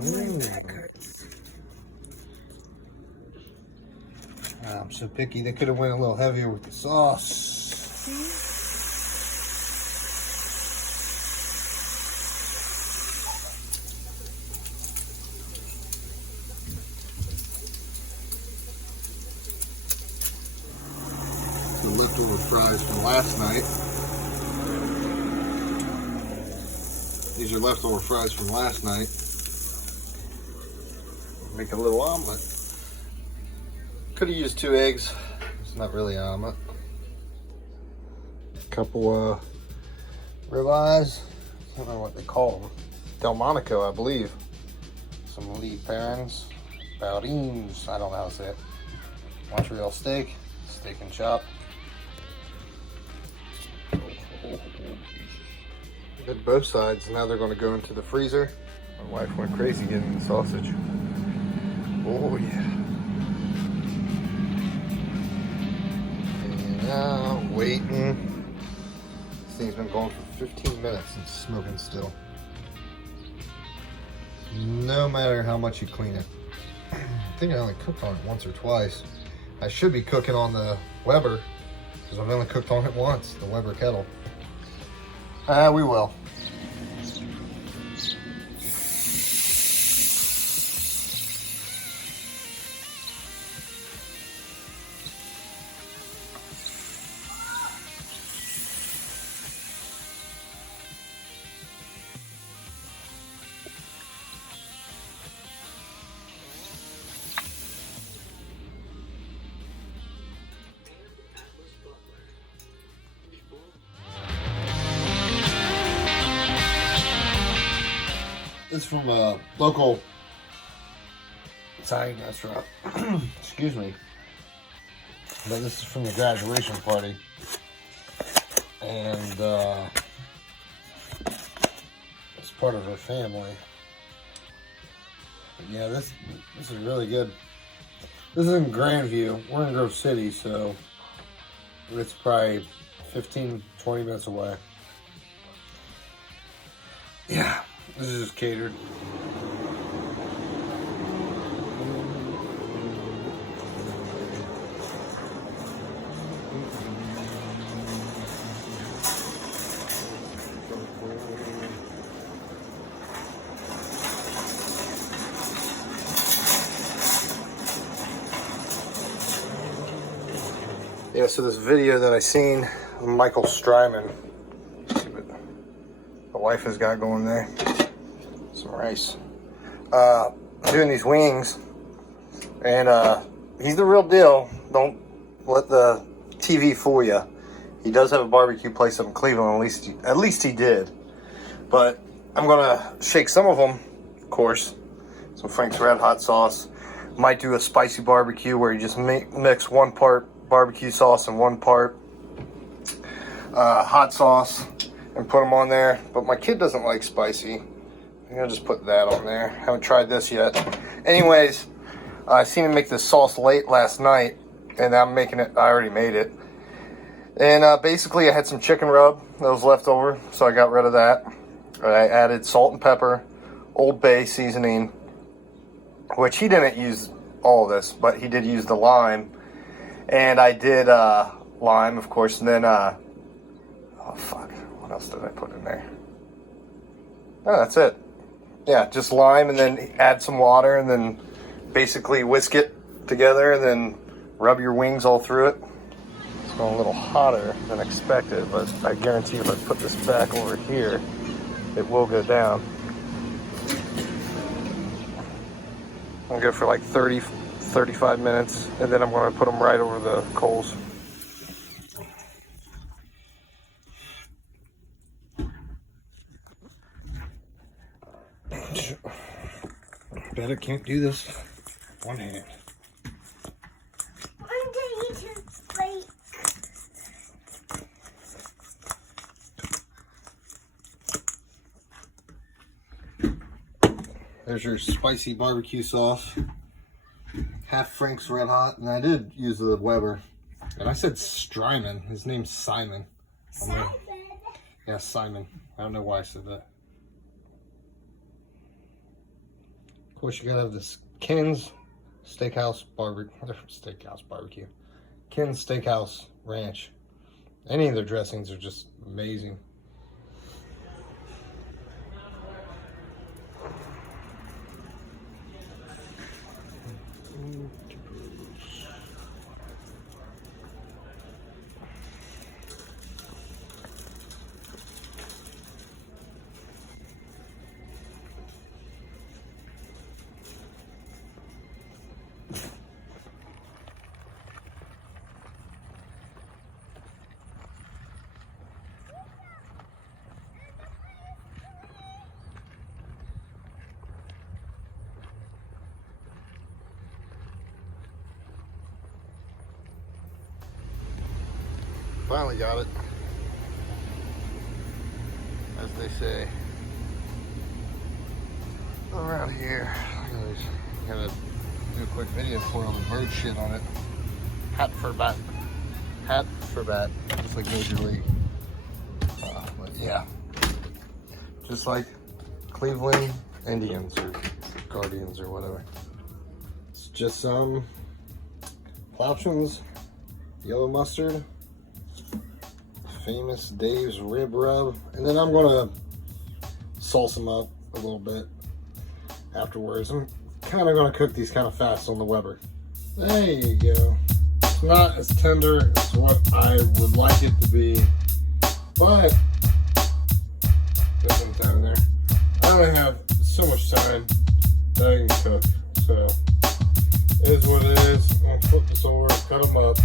I'm so picky. They could have went a little heavier with the sauce. The leftover fries from last night. These are leftover fries from last night. Make a little omelet. Could have used 2 eggs. It's not really an omelet. A couple ribeyes. I don't know what they call them. Delmonico, I believe. Some leaf parents. Boudins. I don't know how to say it. Montreal steak. Steak and chop. Did both sides. Now they're going to go into the freezer. My wife went crazy getting the sausage. Oh yeah. And now waiting. This thing's been going for 15 minutes and smoking still. No matter how much you clean it. I think I only cooked on it once or twice. I should be cooking on the Weber because I've only cooked on it once, the Weber kettle. We will. This is from a local Italian restaurant. Excuse me. But this is from the graduation party. And it's part of her family. But yeah, this is really good. This is in Grandview. We're in Grove City, so it's probably 15-20 minutes away. Yeah. This is just catered. Yeah, so this video that I seen of Michael Strymon. Let's see what the wife has got going there. Some rice. Doing these wings, and he's the real deal. Don't let the TV fool you. He does have a barbecue place up in Cleveland. At least he did. But I'm gonna shake some of them, of course. Some Frank's Red Hot sauce. Might do a spicy barbecue where you just mix 1 part barbecue sauce and 1 part hot sauce and put them on there. But my kid doesn't like spicy. I'm gonna just put that on there. Haven't tried this yet. Anyways, I seen him make this sauce late last night, and I'm making it. I already made it. And basically, I had some chicken rub that was left over, so I got rid of that. I added salt and pepper, Old Bay seasoning, which he didn't use all of this, but he did use the lime. And I did lime, of course, and then oh fuck, what else did I put in there? Oh, that's it. Yeah, just lime, and then add some water, and then basically whisk it together, and then rub your wings all through it. It's going a little hotter than expected, but I guarantee if I put this back over here, it will go down. I'll go for like 30-35 minutes, and then I'm going to put them right over the coals. Bet I can't do this one hand. There's your spicy barbecue sauce. Half Frank's Red Hot, and I did use the Weber. And I said Strymon. His name's Simon. Simon? Yeah, Simon. I don't know why I said that. Of course, you gotta have this Ken's Steakhouse Barbecue. Ken's Steakhouse Ranch. Any of their dressings are just amazing. Finally got it, as they say around here. Anyways, gotta do a quick video for all the bird shit on it. Hat for bat, just like Major League. But yeah, just like Cleveland Indians or Guardians or whatever. It's just some Plowchins, yellow mustard, Famous Dave's rib rub, and then I'm gonna sauce them up a little bit afterwards. I'm kind of gonna cook these kind of fast on the Weber. There you go. It's not as tender as what I would like it to be, but there's some time there. I only have so much time that I can cook, so it is what it is. I'm gonna flip this over, cut them up.